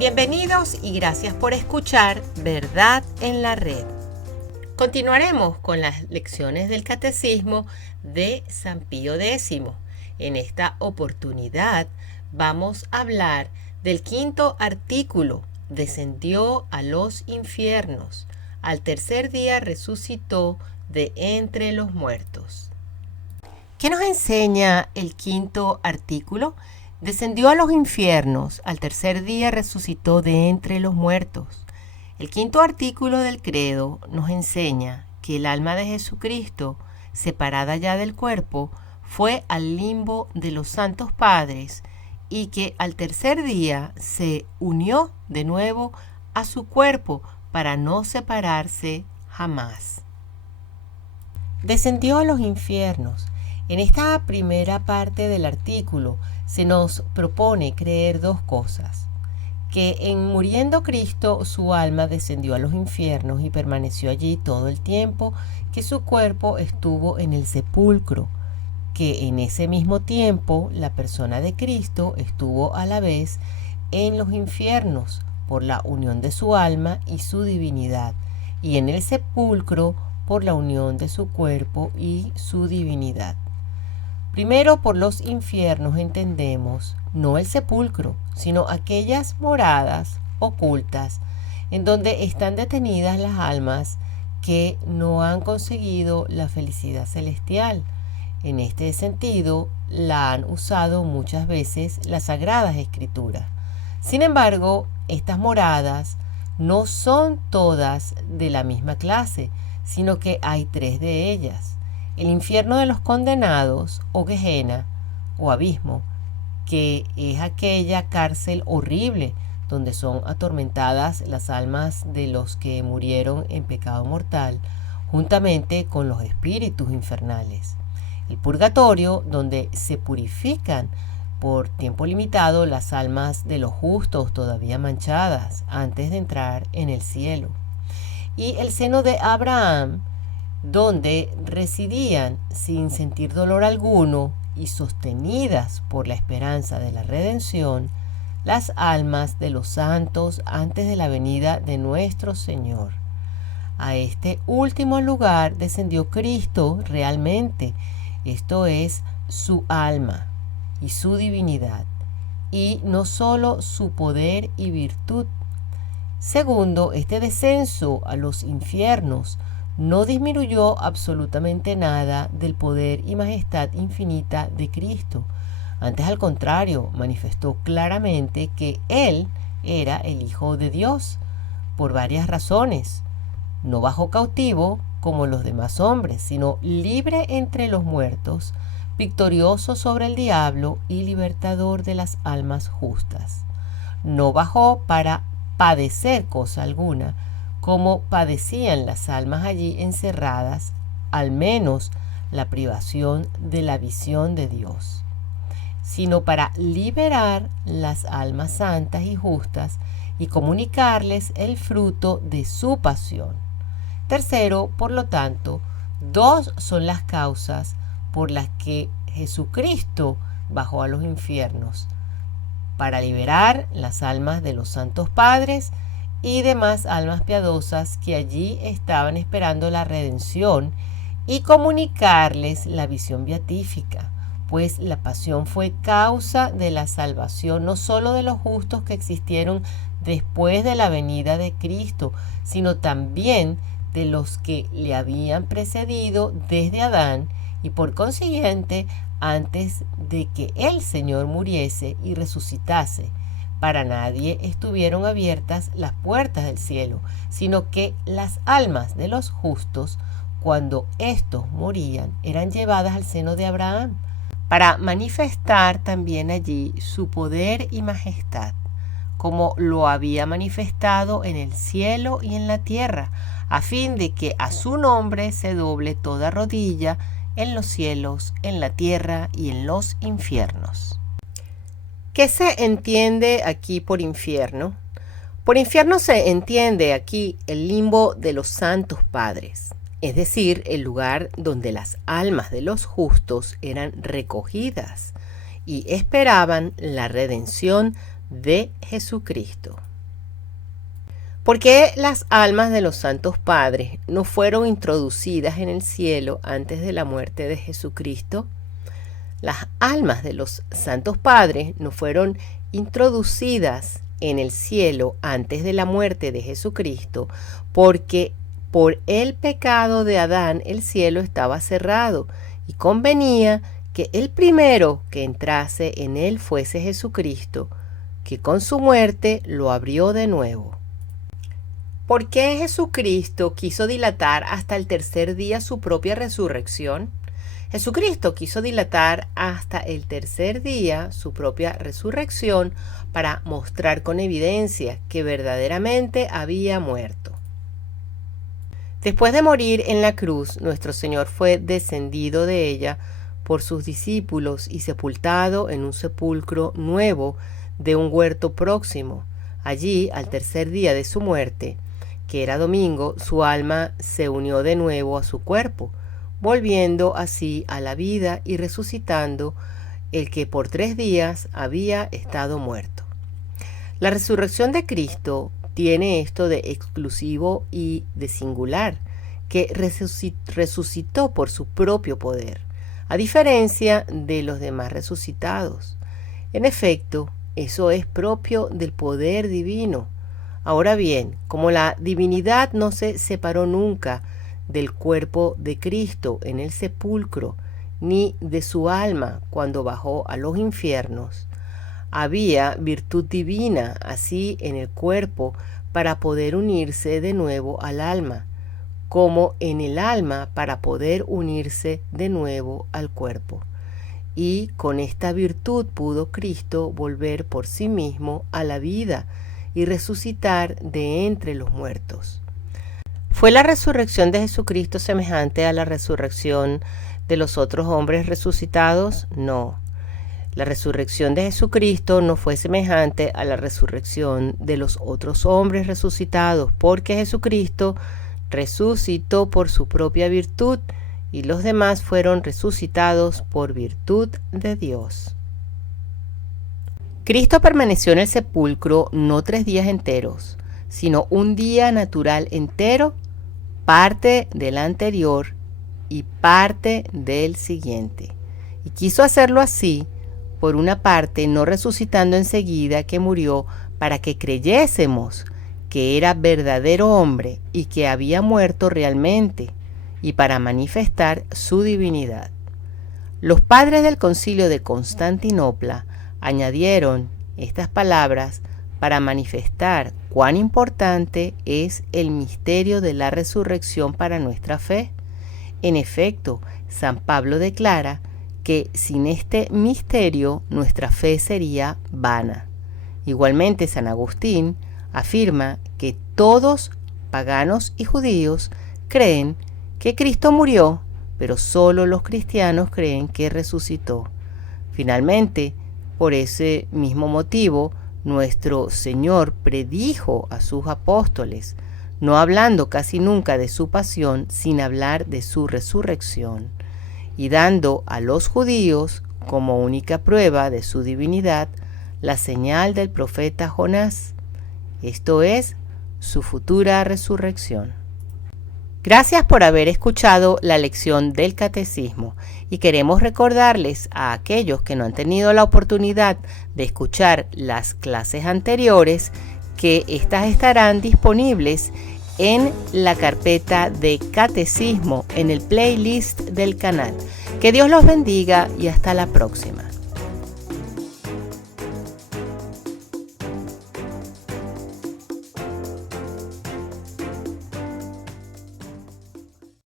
Bienvenidos y gracias por escuchar Verdad en la Red. Continuaremos con las lecciones del Catecismo de San Pío X. En esta oportunidad vamos a hablar del quinto artículo: descendió a los infiernos, al tercer día resucitó de entre los muertos. ¿Qué nos enseña el quinto artículo? Descendió a los infiernos, al tercer día resucitó de entre los muertos. El quinto artículo del credo nos enseña que el alma de Jesucristo, separada ya del cuerpo, fue al limbo de los santos padres y que al tercer día se unió de nuevo a su cuerpo para no separarse jamás. Descendió a los infiernos. En esta primera parte del artículo se nos propone creer dos cosas: que en muriendo Cristo su alma descendió a los infiernos y permaneció allí todo el tiempo que su cuerpo estuvo en el sepulcro, que en ese mismo tiempo la persona de Cristo estuvo a la vez en los infiernos por la unión de su alma y su divinidad, y en el sepulcro por la unión de su cuerpo y su divinidad. Primero, por los infiernos entendemos no el sepulcro, sino aquellas moradas ocultas en donde están detenidas las almas que no han conseguido la felicidad celestial. En este sentido, la han usado muchas veces las Sagradas Escrituras. Sin embargo, estas moradas no son todas de la misma clase, sino que hay tres de ellas: el infierno de los condenados, o Gehenna, o abismo, que es aquella cárcel horrible donde son atormentadas las almas de los que murieron en pecado mortal, juntamente con los espíritus infernales. El purgatorio, donde se purifican por tiempo limitado las almas de los justos todavía manchadas antes de entrar en el cielo. Y el seno de Abraham, donde residían sin sentir dolor alguno y sostenidas por la esperanza de la redención, las almas de los santos antes de la venida de nuestro Señor. A este último lugar descendió Cristo realmente, esto es, su alma y su divinidad, y no solo su poder y virtud. Segundo, este descenso a los infiernos no disminuyó absolutamente nada del poder y majestad infinita de Cristo. Antes, al contrario, manifestó claramente que Él era el Hijo de Dios por varias razones. No bajó cautivo como los demás hombres, sino libre entre los muertos, victorioso sobre el diablo y libertador de las almas justas. No bajó para padecer cosa alguna, como padecían las almas allí encerradas, al menos la privación de la visión de Dios, sino para liberar las almas santas y justas y comunicarles el fruto de su pasión. Tercero, por lo tanto, dos son las causas por las que Jesucristo bajó a los infiernos: para liberar las almas de los santos padres y demás almas piadosas que allí estaban esperando la redención, y comunicarles la visión beatífica, pues la pasión fue causa de la salvación no solo de los justos que existieron después de la venida de Cristo, sino también de los que le habían precedido desde Adán y por consiguiente antes de que el Señor muriese y resucitase. Para nadie estuvieron abiertas las puertas del cielo, sino que las almas de los justos, cuando éstos morían, eran llevadas al seno de Abraham, para manifestar también allí su poder y majestad, como lo había manifestado en el cielo y en la tierra, a fin de que a su nombre se doble toda rodilla en los cielos, en la tierra y en los infiernos. ¿Qué se entiende aquí por infierno? Por infierno se entiende aquí el limbo de los santos padres, es decir, el lugar donde las almas de los justos eran recogidas y esperaban la redención de Jesucristo. ¿Por qué las almas de los santos padres no fueron introducidas en el cielo antes de la muerte de Jesucristo? Las almas de los santos padres no fueron introducidas en el cielo antes de la muerte de Jesucristo porque por el pecado de Adán el cielo estaba cerrado y convenía que el primero que entrase en él fuese Jesucristo, que con su muerte lo abrió de nuevo. ¿Por qué Jesucristo quiso dilatar hasta el tercer día su propia resurrección? Jesucristo quiso dilatar hasta el tercer día su propia resurrección para mostrar con evidencia que verdaderamente había muerto. Después de morir en la cruz, nuestro Señor fue descendido de ella por sus discípulos y sepultado en un sepulcro nuevo de un huerto próximo. Allí, al tercer día de su muerte, que era domingo, su alma se unió de nuevo a su cuerpo, volviendo así a la vida y resucitando el que por 3 días había estado muerto. La resurrección de Cristo tiene esto de exclusivo y de singular, que resucitó por su propio poder, a diferencia de los demás resucitados. En efecto, eso es propio del poder divino. Ahora bien, como la divinidad no se separó nunca del cuerpo de Cristo en el sepulcro, ni de su alma cuando bajó a los infiernos, había virtud divina así en el cuerpo para poder unirse de nuevo al alma, como en el alma para poder unirse de nuevo al cuerpo. Y con esta virtud pudo Cristo volver por sí mismo a la vida y resucitar de entre los muertos. ¿Fue la resurrección de Jesucristo semejante a la resurrección de los otros hombres resucitados? No. La resurrección de Jesucristo no fue semejante a la resurrección de los otros hombres resucitados, porque Jesucristo resucitó por su propia virtud y los demás fueron resucitados por virtud de Dios. Cristo permaneció en el sepulcro no 3 días enteros, sino un día natural entero, parte del anterior y parte del siguiente. Y quiso hacerlo así, por una parte, no resucitando enseguida que murió, para que creyésemos que era verdadero hombre y que había muerto realmente, y para manifestar su divinidad. Los padres del Concilio de Constantinopla añadieron estas palabras para manifestar cuán importante es el misterio de la resurrección para nuestra fe. En efecto, San Pablo declara que sin este misterio nuestra fe sería vana. Igualmente, San Agustín afirma que todos, paganos y judíos, creen que Cristo murió, pero solo los cristianos creen que resucitó. Finalmente, por ese mismo motivo, nuestro Señor predijo a sus apóstoles, no hablando casi nunca de su pasión, sin hablar de su resurrección, y dando a los judíos, como única prueba de su divinidad, la señal del profeta Jonás, esto es, su futura resurrección. Gracias por haber escuchado la lección del Catecismo y queremos recordarles a aquellos que no han tenido la oportunidad de escuchar las clases anteriores que estas estarán disponibles en la carpeta de Catecismo en el playlist del canal. Que Dios los bendiga y hasta la próxima.